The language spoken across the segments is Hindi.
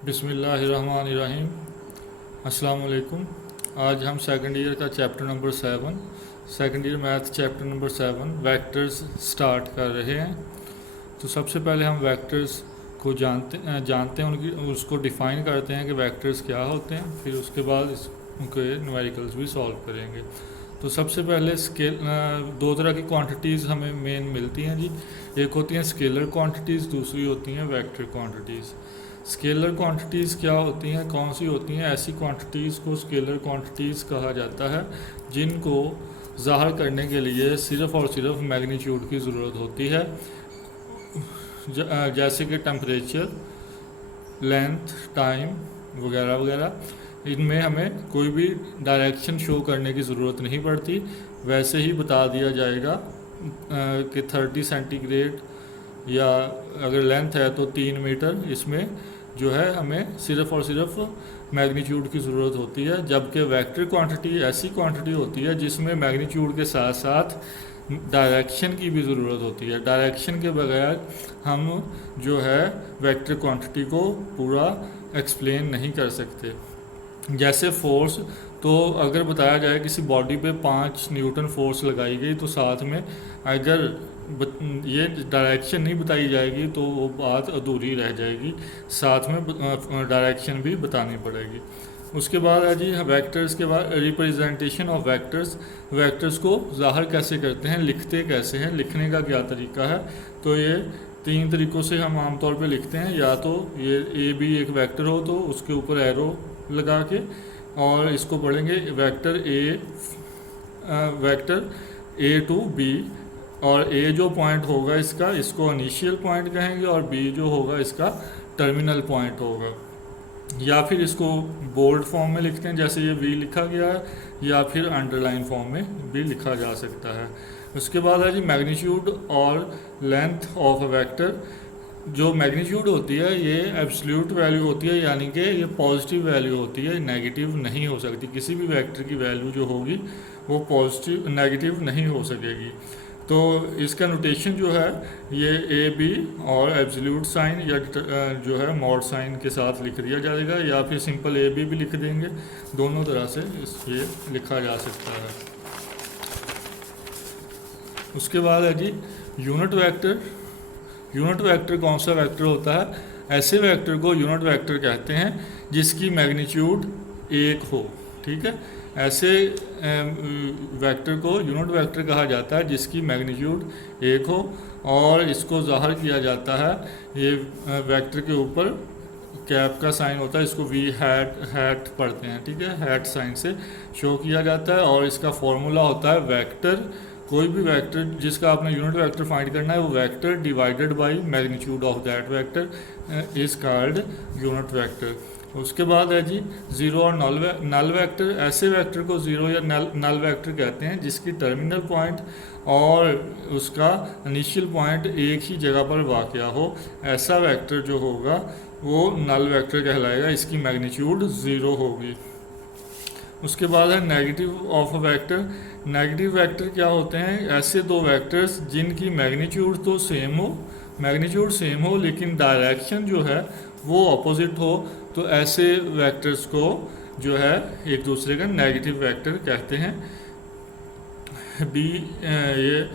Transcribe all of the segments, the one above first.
बिस्मिल्लाहिर्रहमानिर्रहीम। अस्सलाम वालेकुम। आज हम सेकंड ईयर का chapter number 7 math chapter number 7 vectors start कर रहे हैं। तो सबसे पहले हम वेक्टर्स को जानते हैं उनकी उसको डिफ़ाइन करते हैं कि वेक्टर्स क्या होते हैं, फिर उसके बाद उनके न्यूमेरिकल्स भी सॉल्व करेंगे। तो सबसे पहले दो तरह की क्वांटिटीज़ हमें मेन मिलती हैं जी। एक होती हैं स्केलर क्वांटिटीज़, दूसरी होती हैं वेक्टर क्वांटिटीज़। स्केलर क्वांटिटीज़ क्या होती हैं, कौन सी होती हैं? ऐसी क्वांटिटीज़ को स्केलर क्वांटिटीज़ कहा जाता है जिनको ज़ाहिर करने के लिए सिर्फ़ और सिर्फ मैग्नीट्यूड की ज़रूरत होती है, जैसे कि टेम्परेचर, लेंथ, टाइम वगैरह वगैरह। इनमें हमें कोई भी डायरेक्शन शो करने की ज़रूरत नहीं पड़ती, वैसे ही बता दिया जाएगा कि 30 सेंटीग्रेड, या अगर लेंथ है तो 3 मीटर। इसमें जो है हमें सिर्फ़ और सिर्फ मैग्नीट्यूड की ज़रूरत होती है, जबकि वेक्टर क्वांटिटी ऐसी क्वांटिटी होती है जिसमें मैग्नीट्यूड के साथ साथ डायरेक्शन की भी ज़रूरत होती है। डायरेक्शन के बगैर हम जो है वेक्टर क्वांटिटी को पूरा एक्सप्लेन नहीं कर सकते। जैसे फोर्स, तो अगर बताया जाए किसी बॉडी पे 5 न्यूटन फोर्स लगाई गई, तो साथ में अगर ये डायरेक्शन नहीं बताई जाएगी तो वो बात अधूरी रह जाएगी, साथ में डायरेक्शन भी बतानी पड़ेगी। उसके बाद है जी वेक्टर्स के बाद रिप्रेजेंटेशन ऑफ वेक्टर्स। वेक्टर्स को ज़ाहिर कैसे करते हैं, लिखते कैसे हैं, लिखने का क्या तरीका है? तो ये 3 तरीक़ों से हम आमतौर पे लिखते हैं। या तो ये ए बी एक वेक्टर हो तो उसके ऊपर एरो लगा के, और इसको पढ़ेंगे वेक्टर ए टू बी, और ए जो पॉइंट होगा इसको इनिशियल पॉइंट कहेंगे, और बी जो होगा इसका टर्मिनल पॉइंट होगा। या फिर इसको बोल्ड फॉर्म में लिखते हैं जैसे ये वी लिखा गया है, या फिर अंडरलाइन फॉर्म में भी लिखा जा सकता है। उसके बाद है जी मैग्नीट्यूड और लेंथ ऑफ अ वेक्टर। जो मैग्नीट्यूड होती है ये एब्सोल्यूट वैल्यू होती है, यानी कि ये पॉजिटिव वैल्यू होती है, नेगेटिव नहीं हो सकती। किसी भी वेक्टर की वैल्यू जो होगी वो पॉजिटिव नेगेटिव नहीं हो सकेगी। तो इसका नोटेशन जो है ये ए बी और एब्सोल्यूट साइन या जो है मॉड साइन के साथ लिख दिया जाएगा, या फिर सिंपल ए बी भी लिख देंगे। दोनों तरह से ये लिखा जा सकता है। उसके बाद है जी यूनिट वेक्टर। यूनिट वेक्टर कौन सा वेक्टर होता है? ऐसे वेक्टर को यूनिट वेक्टर कहते हैं जिसकी मैग्नीट्यूड 1 हो। ठीक है, ऐसे वेक्टर को यूनिट वेक्टर कहा जाता है जिसकी मैग्नीट्यूड 1 हो, और इसको ज़ाहिर किया जाता है ये वेक्टर के ऊपर कैप का साइन होता है, इसको वी हैट पढ़ते हैं। ठीक है, हैट साइन से शो किया जाता है, और इसका फॉर्मूला होता है वेक्टर। कोई भी वेक्टर जिसका आपने यूनिट वेक्टर फाइंड करना है वो vector divided by magnitude of that vector is called unit vector. उसके बाद है जी ज़ीरो और नल वेक्टर। ऐसे वेक्टर को ज़ीरो या नल वेक्टर कहते हैं जिसकी टर्मिनल पॉइंट और उसका इनिशियल पॉइंट एक ही जगह पर वाक़या हो। ऐसा वेक्टर जो होगा वो नल वेक्टर कहलाएगा, इसकी मैग्नीट्यूड 0 होगी। उसके बाद है negative of a vector. Negative vector क्या होते हैं? ऐसे दो वेक्टर्स जिनकी मैग्नीट्यूड तो सेम हो लेकिन डायरेक्शन जो है वो अपोजिट हो, तो ऐसे वेक्टर्स को जो है एक दूसरे का नेगेटिव वेक्टर कहते हैं। बी ये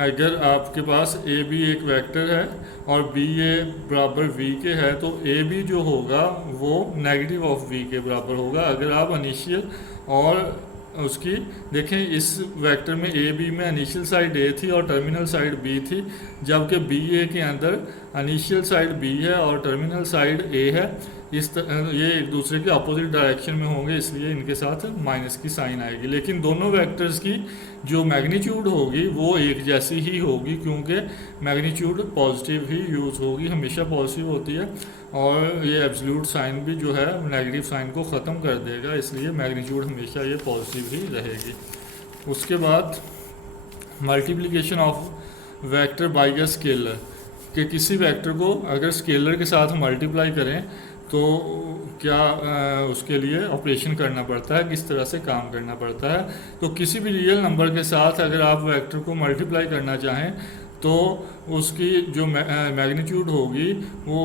अगर आपके पास ए बी एक वेक्टर है और बी ए बराबर वी के है, तो ए बी जो होगा वो नेगेटिव ऑफ वी के बराबर होगा। अगर आप इनिशियल और उसकी देखें, इस वेक्टर में ए बी में इनिशियल साइड ए थी और टर्मिनल साइड बी थी, जबकि बी ए के अंदर इनिशियल साइड बी है और टर्मिनल साइड ए है। ये एक दूसरे के अपोजिट डायरेक्शन में होंगे, इसलिए इनके साथ माइनस की साइन आएगी। लेकिन दोनों वेक्टर्स की जो मैग्नीट्यूड होगी वो एक जैसी ही होगी, क्योंकि मैग्नीट्यूड पॉजिटिव ही यूज़ होगी, हमेशा पॉजिटिव होती है, और ये एब्सोल्यूट साइन भी जो है नेगेटिव साइन को ख़त्म कर देगा, इसलिए मैग्नीट्यूड हमेशा ये पॉजिटिव ही रहेगी। उसके बाद multiplication of vector by a scalar, कि किसी वेक्टर को अगर स्केलर के साथ मल्टीप्लाई करें तो क्या उसके लिए ऑपरेशन करना पड़ता है, किस तरह से काम करना पड़ता है। तो किसी भी रियल नंबर के साथ अगर आप वेक्टर को मल्टीप्लाई करना चाहें तो उसकी जो मैग्नीट्यूड होगी वो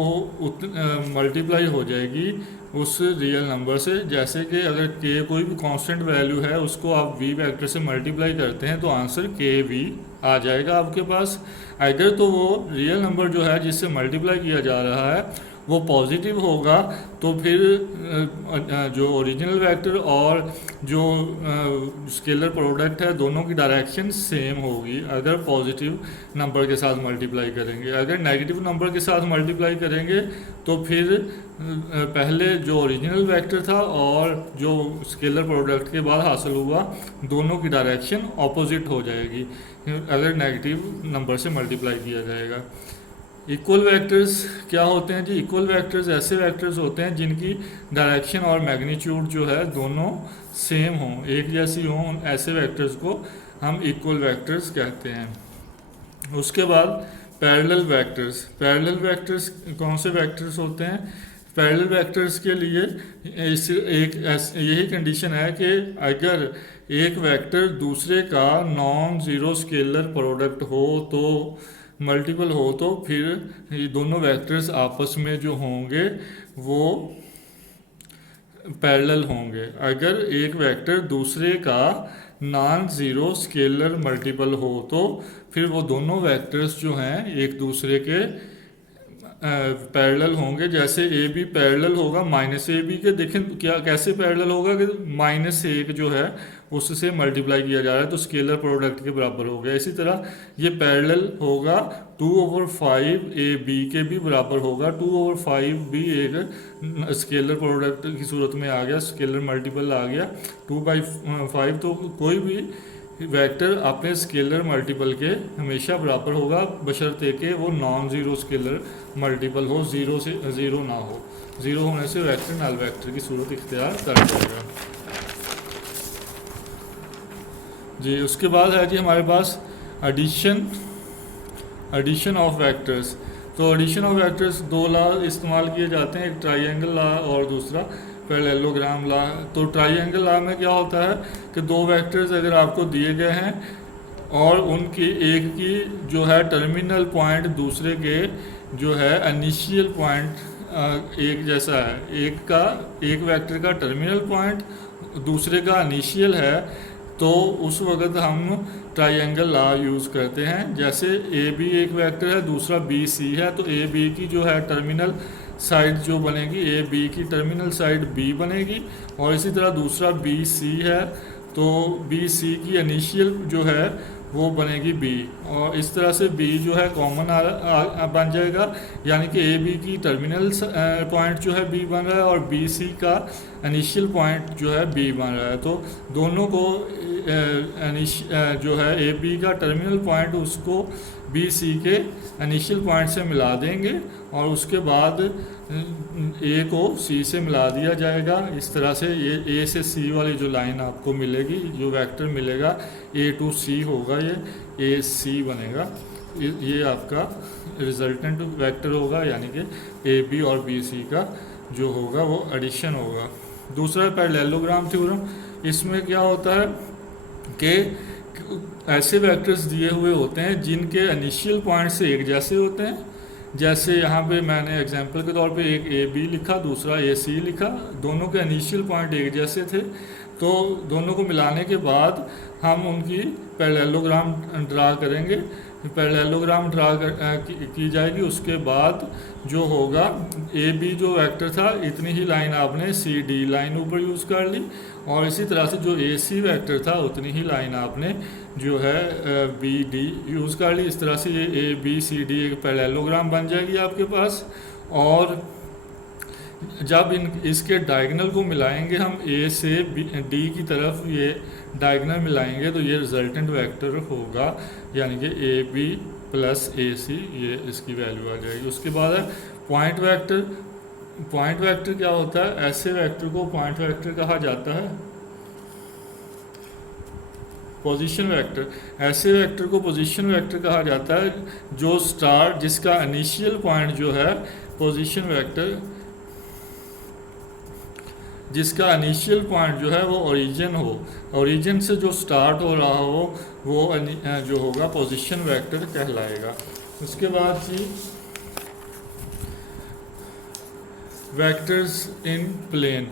मल्टीप्लाई हो जाएगी उस रियल नंबर से। जैसे कि अगर के कोई भी कांस्टेंट वैल्यू है उसको आप वी वेक्टर से मल्टीप्लाई करते हैं तो आंसर के वी आ जाएगा आपके पास। अगर तो वो रियल नंबर जो है जिससे मल्टीप्लाई किया जा रहा है वो पॉजिटिव होगा तो फिर जो ओरिजिनल वेक्टर और जो स्केलर प्रोडक्ट है दोनों की डायरेक्शन सेम होगी अगर पॉजिटिव नंबर के साथ मल्टीप्लाई करेंगे। अगर नेगेटिव नंबर के साथ मल्टीप्लाई करेंगे तो फिर पहले जो ओरिजिनल वेक्टर था और जो स्केलर प्रोडक्ट के बाद हासिल हुआ दोनों की डायरेक्शन ऑपोजिट हो जाएगी अगर नेगेटिव नंबर से मल्टीप्लाई किया जाएगा। इक्वल वेक्टर्स क्या होते हैं जी? इक्वल वेक्टर्स ऐसे वेक्टर्स होते हैं जिनकी डायरेक्शन और मैग्नीट्यूड जो है दोनों सेम हों, एक जैसी हों। ऐसे वेक्टर्स को हम इक्वल वेक्टर्स कहते हैं। उसके बाद पैरेलल वेक्टर्स। पैरेलल वेक्टर्स कौन से वेक्टर्स होते हैं? पैरेलल वेक्टर्स के लिए यही कंडीशन है कि अगर एक वेक्टर दूसरे का नॉन ज़ीरो स्केलर प्रोडक्ट हो तो मल्टीपल हो तो फिर ये दोनों वेक्टर्स आपस में जो होंगे वो पैरेलल होंगे। अगर एक वेक्टर दूसरे का नॉन ज़ीरो स्केलर मल्टीपल हो तो फिर वो दोनों वेक्टर्स जो हैं एक दूसरे के पैरेलल होंगे। जैसे ए बी पैरेलल होगा माइनस ए बी के। देखें क्या कैसे पैरेलल होगा कि माइनस एक जो है उससे मल्टीप्लाई किया जा रहा है तो स्केलर प्रोडक्ट के बराबर हो गया। इसी तरह ये पैरेलल होगा 2/5 ए बी के भी बराबर होगा। 2/5 भी एक स्केलर प्रोडक्ट की सूरत में आ गया, स्केलर मल्टीपल आ गया 2/5। तो कोई भी वेक्टर अपने स्केलर मल्टीपल के हमेशा बराबर होगा बशर्ते कि वो नॉन ज़ीरो स्केलर मल्टीपल हो, ज़ीरो से ज़ीरो ना हो। ज़ीरो होने से वेक्टर नल वेक्टर की सूरत इख्तियार कर जाएगा जी। उसके बाद है जी हमारे पास एडिशन ऑफ वेक्टर्स। तो एडिशन ऑफ वेक्टर्स दो लॉ इस्तेमाल किए जाते हैं, एक ट्राइएंगल लॉ और दूसरा पैरेललोग्राम लॉ। तो ट्राइएंगल लॉ में क्या होता है कि दो वेक्टर्स अगर आपको दिए गए हैं और उनकी एक की जो है टर्मिनल पॉइंट दूसरे के जो है इनिशियल पॉइंट एक जैसा है, एक वेक्टर का टर्मिनल पॉइंट दूसरे का इनिशियल है तो उस वक्त हम ट्राइएंगल लॉ यूज़ करते हैं। जैसे ए बी एक वेक्टर है, दूसरा बी सी है, तो ए बी की जो है टर्मिनल साइड जो बनेगी ए बी की टर्मिनल साइड बी बनेगी और इसी तरह दूसरा बी सी है तो बी सी की इनिशियल जो है वो बनेगी बी और इस तरह से बी जो है कॉमन बन जाएगा। यानी कि ए बी की टर्मिनल पॉइंट जो है बी बन रहा है और बी सी का इनिशियल पॉइंट जो है बी बन रहा है। तो दोनों को जो है ए बी का टर्मिनल पॉइंट उसको बी सी के इनिशियल पॉइंट से मिला देंगे और उसके बाद ए को सी से मिला दिया जाएगा। इस तरह से ये ए से सी वाली जो लाइन आपको मिलेगी, जो वेक्टर मिलेगा ए टू सी होगा, ये ए सी बनेगा। ये आपका रिजल्टेंट वेक्टर होगा यानी कि ए बी और बी सी का जो होगा वो एडिशन होगा। दूसरा पैरेललोग्राम थ्योरम, इसमें क्या होता है कि ऐसे वेक्टर्स दिए हुए होते हैं जिनके इनिशियल पॉइंट से एक जैसे होते हैं। जैसे यहाँ पे मैंने एग्जांपल के तौर पे एक ए बी लिखा, दूसरा ए सी लिखा, दोनों के इनिशियल पॉइंट एक जैसे थे तो दोनों को मिलाने के बाद हम उनकी पैरेललोग्राम ड्रा करेंगे। पैरेललोग्राम ड्रा की जाएगी। उसके बाद जो होगा ए बी जो वेक्टर था इतनी ही लाइन आपने सी डी लाइन ऊपर यूज़ कर ली और इसी तरह से जो ए सी वेक्टर था उतनी ही लाइन आपने जो है बी डी यूज़ कर ली। इस तरह से ये ए बी सी डी एक पैरेललोग्राम बन जाएगी आपके पास। और जब इसके डायगोनल को मिलाएंगे हम ए से डी की तरफ ये डायगोनल मिलाएंगे तो ये रिजल्टेंट वेक्टर होगा यानी कि ए बी प्लस ए सी, ये इसकी वैल्यू आ जाएगी। उसके बाद है पॉइंट वेक्टर। पॉइंट वेक्टर क्या होता है? ऐसे वेक्टर को पॉइंट वेक्टर कहा जाता है। पोजीशन वेक्टर, ऐसे वेक्टर को पोजीशन वेक्टर कहा जाता है जो स्टार जिसका इनिशियल पॉइंट जो है पोजीशन वेक्टर जिसका इनिशियल पॉइंट जो है वो ओरिजिन हो, ओरिजिन से जो स्टार्ट हो रहा हो वो जो होगा पोजीशन वेक्टर कहलाएगा। उसके बाद जी vectors in plane,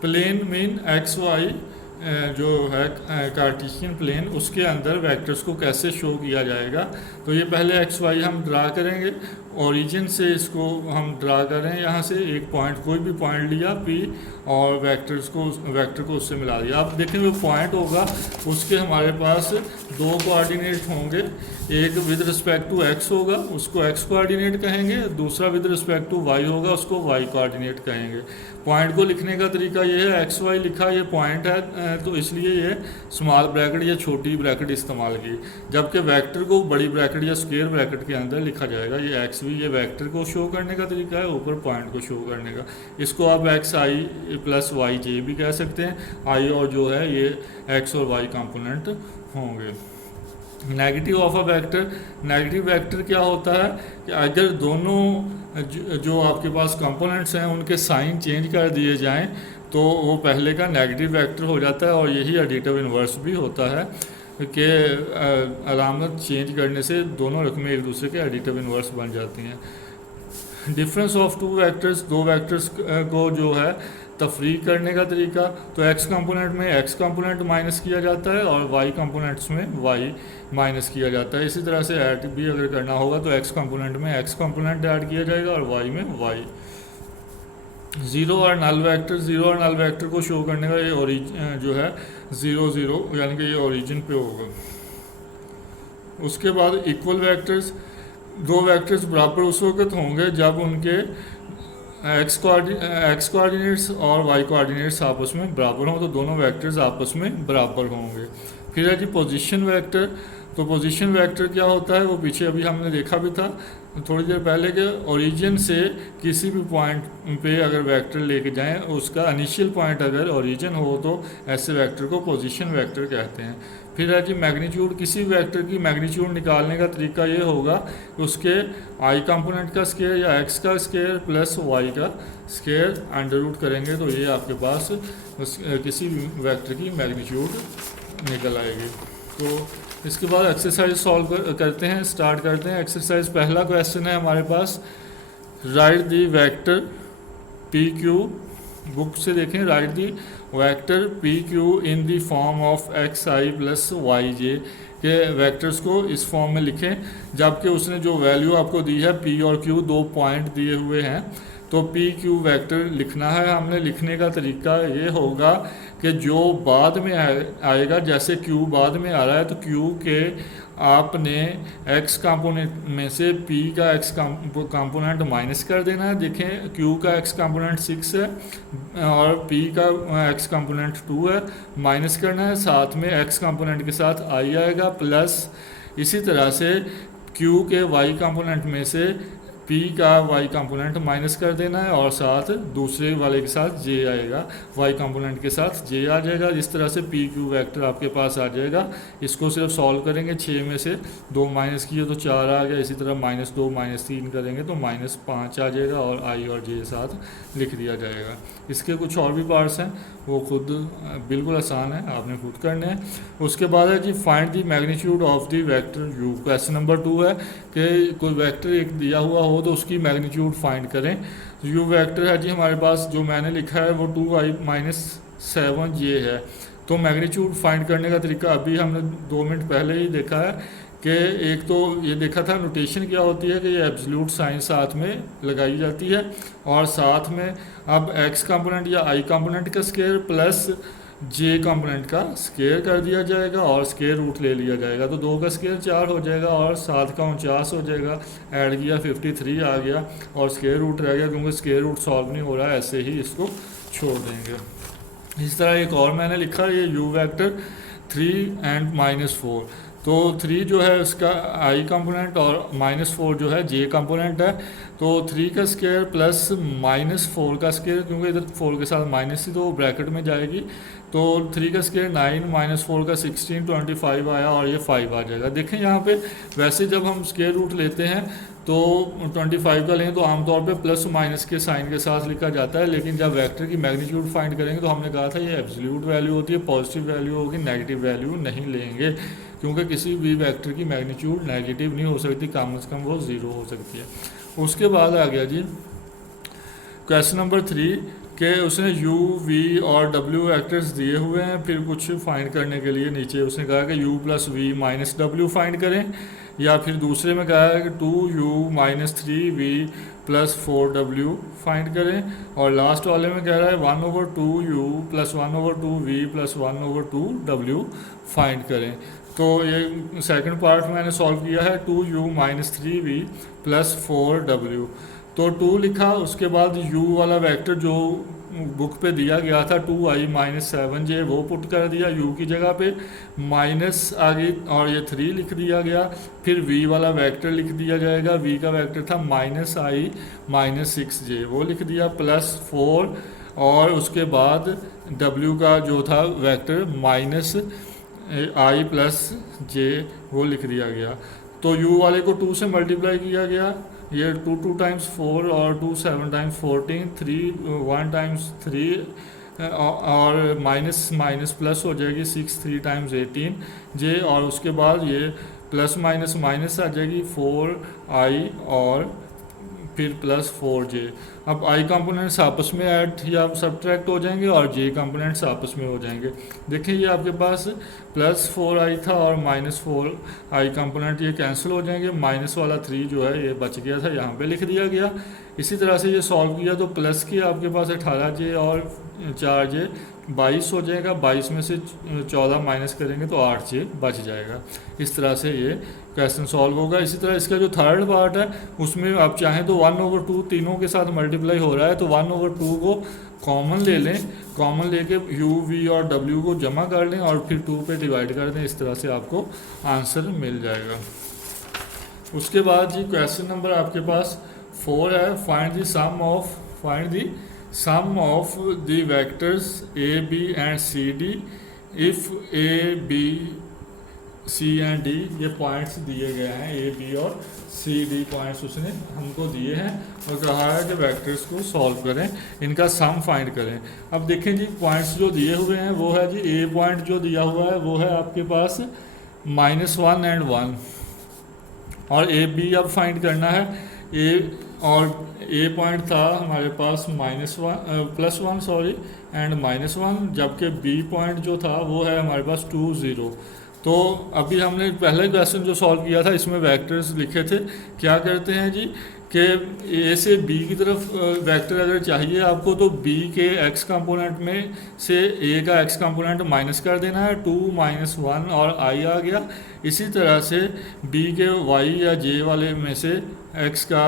plane mean x y जो है कार्टेशियन प्लेन, उसके अंदर वेक्टर्स को कैसे शो किया जाएगा। तो ये पहले एक्स वाई हम ड्रा करेंगे, ओरिजिन से इसको हम ड्रा करें, यहाँ से एक पॉइंट कोई भी पॉइंट लिया पी और वेक्टर को उससे मिला दिया। आप देखें वो पॉइंट होगा उसके हमारे पास दो कोऑर्डिनेट होंगे, एक विद रिस्पेक्ट टू एक्स होगा उसको एक्स कोऑर्डिनेट कहेंगे, दूसरा विद रिस्पेक्ट टू वाई होगा उसको वाई कोऑर्डिनेट कहेंगे। पॉइंट को लिखने का तरीका ये है, एक्स वाई लिखा ये पॉइंट है तो इसलिए ये स्मॉल ब्रैकेट या छोटी ब्रैकेट इस्तेमाल की, जबकि वेक्टर को बड़ी ब्रैकेट या स्क्वायर ब्रैकेट के अंदर लिखा जाएगा। ये एक्स वी ये वेक्टर को शो करने का तरीका है, ऊपर पॉइंट को शो करने का। इसको आप एक्स आई प्लस वाई जे भी कह सकते हैं, आई और जो है ये एक्स और वाई कंपोनेंट होंगे। Negative of a vector, negative vector क्या होता है कि अगर दोनों जो आपके पास कंपोनेंट्स हैं उनके साइन चेंज कर दिए जाएं तो वो पहले का नेगेटिव वेक्टर हो जाता है, और यही एडिटिव इन्वर्स भी होता है कि अलामत चेंज करने से दोनों रकमें एक दूसरे के एडिटिव इन्वर्स बन जाती हैं। डिफरेंस ऑफ टू वेक्टर्स, दो वेक्टर्स को जो है तफरीक करने का तरीका, तो एक्स कंपोनेंट में एक्स कंपोनेंट माइनस किया जाता है और वाई कंपोनेंट्स में वाई माइनस किया जाता है। इसी तरह से ऐड भी अगर करना होगा तो एक्स कंपोनेंट में एक्स कंपोनेंट ऐड किया जाएगा और वाई में वाई। ज़ीरो और नल वेक्टर, ज़ीरो और नल वेक्टर को शो करने का ये जो है ज़ीरो ज़ीरो यानी कि ये ओरिजिन पे होगा। उसके बाद इक्वल वेक्टर्स, दो वेक्टर्स बराबर उस वक्त होंगे जब उनके एक्स कोऑर्डिनेट्स और वाई कोऑर्डिनेट्स आपस में बराबर हों, तो दोनों वेक्टर्स आपस में बराबर होंगे। फिर है जी पोजीशन वेक्टर, तो पोजीशन वेक्टर क्या होता है वो पीछे अभी हमने देखा भी था थोड़ी देर पहले के, ओरिजिन से किसी भी पॉइंट पे अगर वेक्टर लेके जाएं उसका इनिशियल पॉइंट अगर ओरिजिन हो तो ऐसे वेक्टर को पोजीशन वेक्टर कहते हैं। फिर है जी मैग्नीट्यूड, किसी वेक्टर की मैग्नीट्यूड निकालने का तरीका ये होगा कि उसके आई कंपोनेंट का स्केयर या एक्स का स्केयर प्लस वाई का स्केयर अंडर रूट करेंगे तो ये आपके पास किसी भी वेक्टर की मैग्नीट्यूड निकल आएगी। तो इसके बाद एक्सरसाइज सॉल्व करते हैं, स्टार्ट करते हैं। एक्सरसाइज पहला क्वेश्चन है हमारे पास, write the vector P Q, book से देखें, write the vector P Q in the form of x i plus y j, के वेक्टर्स को इस फॉर्म में लिखें जबकि उसने जो वैल्यू आपको दी है पी और क्यू दो पॉइंट दिए हुए हैं, तो पी क्यू वेक्टर लिखना है हमने। लिखने का तरीका ये होगा कि जो बाद में आएगा, जैसे क्यू बाद में आ रहा है तो क्यू के आपने एक्स कंपोनेंट में से पी का एक्स कंपोनेंट माइनस कर देना है। देखें क्यू का एक्स कंपोनेंट 6 है और पी का एक्स कंपोनेंट 2 है, माइनस करना है, साथ में एक्स कंपोनेंट के साथ आई आएगा प्लस इसी तरह से क्यू के वाई कंपोनेंट में से पी का वाई कंपोनेंट माइनस कर देना है और साथ दूसरे वाले के साथ जे आएगा, वाई कंपोनेंट के साथ जे आ जाएगा। इस तरह से पी क्यू वेक्टर आपके पास आ जाएगा। इसको सिर्फ सॉल्व करेंगे, 6 में से 2 माइनस किए तो 4 आ गया, इसी तरह -2 -3 करेंगे तो -5 आ जाएगा और आई और जे साथ लिख दिया जाएगा। इसके कुछ और भी पार्ट्स हैं वो खुद बिल्कुल आसान है, आपने खुद करने हैं। उसके बाद है जी find the magnitude of the vector u. Question number 2 है कि कोई वेक्टर एक दिया हुआ हो तो उसकी मैग्नीट्यूड फाइंड करें। यू वेक्टर है जी हमारे पास, जो मैंने लिखा है वो 2i - 7j है। तो मैग्नीट्यूड फाइंड करने का तरीका अभी हमने 2 मिनट पहले ही देखा है कि एक तो ये देखा था नोटेशन क्या होती है कि ये एब्सोल्यूट साइन साथ में लगाई जाती है और साथ में अब एक्स कंपोनेंट या आई कंपोनेंट का स्केयर प्लस जे कंपोनेंट का स्केयर कर दिया जाएगा और स्केयर रूट ले लिया जाएगा, तो 2 का स्केयर 4 हो जाएगा और 7 का 49 हो जाएगा। ऐड किया 53 आ गया और स्केयर रूट रह गया, क्योंकि स्केयर रूट सॉल्व नहीं हो रहा है, ऐसे ही इसको छोड़ देंगे। इस तरह एक और मैंने लिखा ये यू वेक्टर 3 and -4, तो 3 जो है उसका आई कंपोनेंट और -4 जो है जे कंपोनेंट है। तो 3 का स्केयर प्लस -4 का स्केयर, क्योंकि इधर 4 के साथ माइनस ही तो ब्रैकेट में जाएगी, तो 3 का स्केयर 9 -4 का 16 25 आया और ये 5 आ जाएगा। देखें यहाँ पे वैसे जब हम स्केयर रूट लेते हैं तो 25 का लें तो आमतौर पे प्लस माइनस के साइन के साथ लिखा जाता है, लेकिन जब वेक्टर की मैग्नीट्यूड फाइंड करेंगे तो हमने कहा था ये एब्सोल्यूट वैल्यू होती है, पॉजिटिव वैल्यू होगी, नेगेटिव वैल्यू नहीं लेंगे, क्योंकि किसी भी वेक्टर की मैग्नीट्यूड नेगेटिव नहीं हो सकती, कम से कम वो ज़ीरो हो सकती है। उसके बाद आ गया जी क्वेश्चन नंबर 3 के उसने u, v और w वेक्टर्स दिए हुए हैं, फिर कुछ फाइंड करने के लिए नीचे उसने कहा कि u प्लस वी माइनस डब्ल्यू फाइंड करें, या फिर दूसरे में कहा है कि 2u minus 3v plus 4w find करें, और लास्ट वाले में कह रहा है 1/2u plus 1/2v plus 1/2w find करें। तो ये सेकंड पार्ट मैंने सॉल्व किया है 2u minus 3v plus 4w। तो 2 लिखा, उसके बाद u वाला वेक्टर जो बुक पे दिया गया था 2i माइनस 7j वो पुट कर दिया u की जगह पे, माइनस आगे और ये 3 लिख दिया गया, फिर v वाला वेक्टर लिख दिया जाएगा, v का वेक्टर था माइनस आई माइनस 6j वो लिख दिया, प्लस 4 और उसके बाद w का जो था वेक्टर माइनस आई प्लस जे वो लिख दिया गया। तो u वाले को 2 से मल्टीप्लाई किया गया, ये 2 टाइम्स 4 और 2 7 टाइम्स 14, 3 1 टाइम्स 3 और माइनस माइनस प्लस हो जाएगी 6 3 टाइम्स 18 जे, और उसके बाद ये प्लस माइनस माइनस आ जाएगी 4i और फिर प्लस 4j। अब i कंपोनेंट्स आपस में ऐड या सब्ट्रैक्ट हो जाएंगे और j कंपोनेंट्स आपस में हो जाएंगे। देखिए ये आपके पास प्लस 4i था और माइनस 4i कंपोनेंट ये कैंसिल हो जाएंगे, माइनस वाला 3 जो है ये बच गया था, यहाँ पे लिख दिया गया। इसी तरह से ये सॉल्व किया तो प्लस के आपके पास 18j और 4j 22 हो जाएगा, 22 में से 14 माइनस करेंगे तो 8j बच जाएगा। इस तरह से ये क्वेश्चन सॉल्व होगा। इसी तरह इसका जो थर्ड पार्ट है उसमें आप चाहें तो 1/2 तीनों के साथ मल्टीप्लाई हो रहा है तो 1/2 को कॉमन ले लें, कॉमन लेके u, v और w को जमा कर लें और फिर 2 पे डिवाइड कर दें, इस तरह से आपको आंसर मिल जाएगा। उसके बाद जी क्वेश्चन नंबर आपके पास 4 है, find the sum of the vectors a, b and c, d if a, b, c and d ये पॉइंट्स दिए गए हैं, a, b और c, d पॉइंट्स उसने हमको दिए हैं और कहा है कि वेक्टर्स को सॉल्व करें, इनका सम फाइंड करें। अब देखें जी पॉइंट्स जो दिए हुए हैं वो है जी a पॉइंट जो दिया हुआ है वो है आपके पास -1 एंड 1, और ए बी अब फाइंड करना है। ए पॉइंट था हमारे पास +1 सॉरी एंड -1, जबकि बी पॉइंट जो था वो है हमारे पास 2 0। तो अभी हमने पहले क्वेश्चन जो सॉल्व किया था इसमें वेक्टर्स लिखे थे, क्या करते हैं जी कि ए से बी की तरफ वेक्टर अगर चाहिए आपको तो बी के एक्स कंपोनेंट में से ए का एक्स कंपोनेंट माइनस कर देना है, 2 -1 और आई आ गया। इसी तरह से बी के वाई या जे वाले में से एक्स का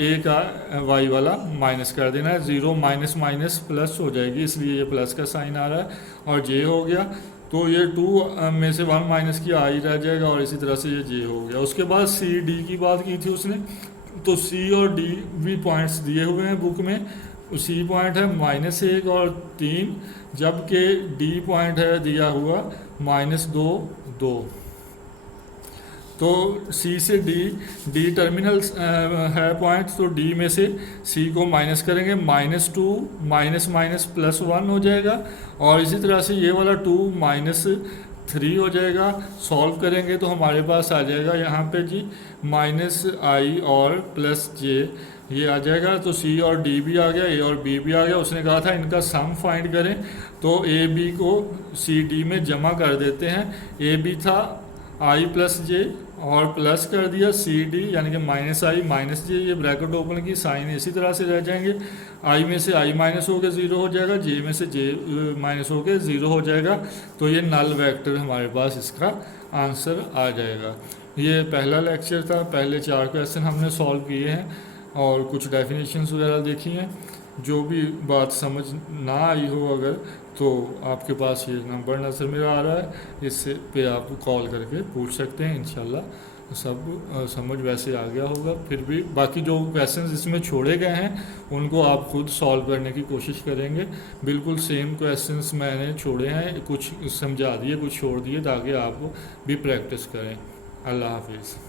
ए का वाई वाला माइनस कर देना है, 0 माइनस माइनस प्लस हो जाएगी, इसलिए ये प्लस का साइन आ रहा है, और जे हो गया तो ये 2 में से 1 माइनस किया आई रह जाएगा, और इसी तरह से ये जे हो गया। उसके बाद सी डी की बात की थी उसने, तो सी और डी भी पॉइंट्स दिए हुए हैं बुक में। सी पॉइंट है -1 और 3, जबकि डी पॉइंट है दिया हुआ -2 2। तो सी से डी टर्मिनल है पॉइंट, तो डी में से सी को माइनस करेंगे, -2 माइनस माइनस +1 हो जाएगा, और इसी तरह से ये वाला 2 -3 हो जाएगा। सॉल्व करेंगे तो हमारे पास आ जाएगा यहाँ पे जी -i और +j ये आ जाएगा। तो सी और डी भी आ गया, ए और बी भी आ गया। उसने कहा था इनका सम फाइंड करें, तो ए बी को सी डी में जमा कर देते हैं। ए बी था i +j और प्लस कर दिया सी डी यानी कि -i -j, ये ब्रैकेट ओपन की साइन इसी तरह से रह जाएंगे। i में से i माइनस होकर 0 हो जाएगा, j में से j माइनस होकर 0 हो जाएगा, तो ये नल वेक्टर हमारे पास इसका आंसर आ जाएगा। ये पहला लेक्चर था, पहले 4 क्वेश्चन हमने सॉल्व किए हैं और कुछ डेफिनेशंस वगैरह देखी हैं। जो भी बात समझ ना आई हो अगर, तो आपके पास ये नंबर नज़र में आ रहा है, इससे पे आप कॉल करके पूछ सकते हैं। इंशाल्लाह सब समझ वैसे आ गया होगा। फिर भी बाकी जो क्वेश्चंस इसमें छोड़े गए हैं उनको आप खुद सॉल्व करने की कोशिश करेंगे। बिल्कुल सेम क्वेश्चंस मैंने छोड़े हैं, कुछ समझा दिए कुछ छोड़ दिए, ताकि आप भी प्रैक्टिस करें। अल्लाह हाफिज़।